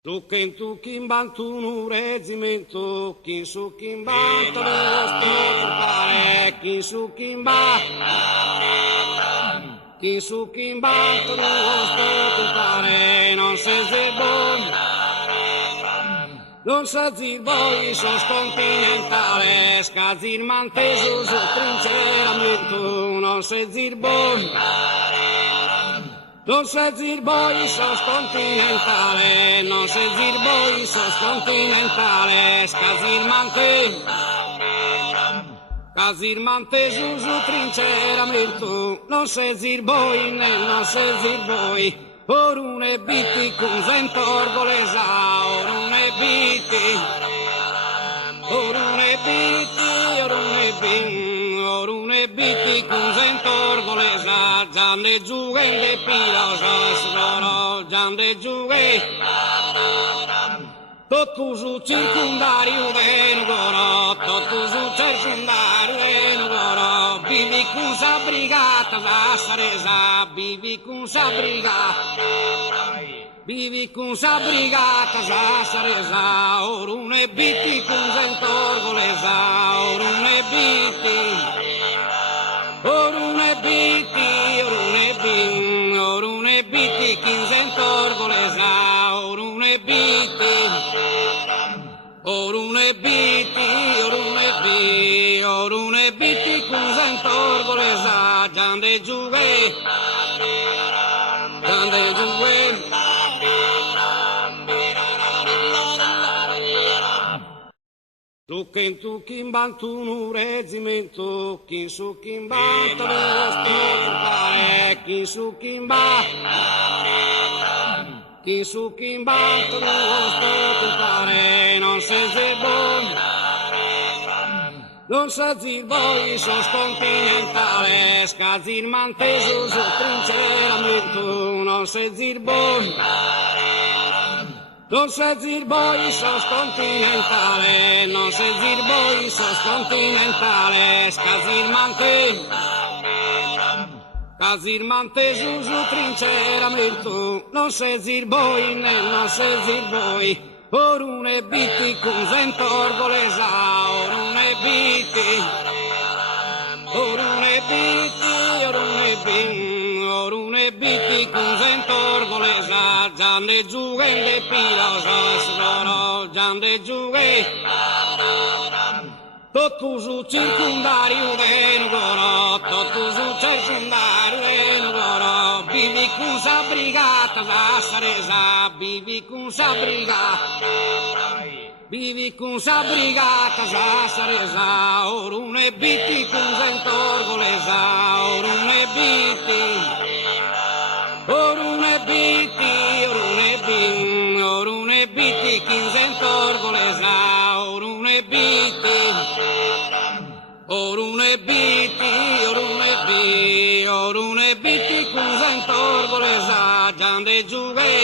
Tukin bantu nu regimento, kin sukin bantu pare, kin sukin bantu pare, non se zebon, non sa zirboi, sos continentale, scazir manteso, su trinceramento, non se zirbon. Non se zirboi sos continentale, non se zirboi sos continentale, scazir mante su trinceramento, non se zirboi, non se zirboi, orune biti con zentorgolesa, orune biti, con zentorgolesa, giande giughe pilosas, giande giughe, tutto su circondario venugoro, tutto su circondario venugoro, vivi con sa brigata da saresa, vivi con sa brigata da saresa, orune biti con zentorgolesa, orune biti, kin zentorgolesa, orune biti, kun zentorgolesa, giande giughe, Tukin bantu nu regimento, kin sukin bantu pare, kin sukin bantu pare, non se zebon, non sa zirboi, sos continentale, scazir manteso, su trinceramento, non se zirbon. Non se zirboi sos continentale, non se zirboi sos continentale, scazir mante su trinceramento, non se zirboi, non se zirboi, orune biti con zentorgolesa, orune biti, con zentorgolesa, giande giughe pilosas, giande giughe, tutto su circondario venugoro, tutto su circondario venugoro, vivi con sa brigata da saresa, vivi con sa brigata da saresa, orune biti con zentorgolesa, orune biti, kin zentorgolesa, orune biti, kun zentorgolesa, giande giughe,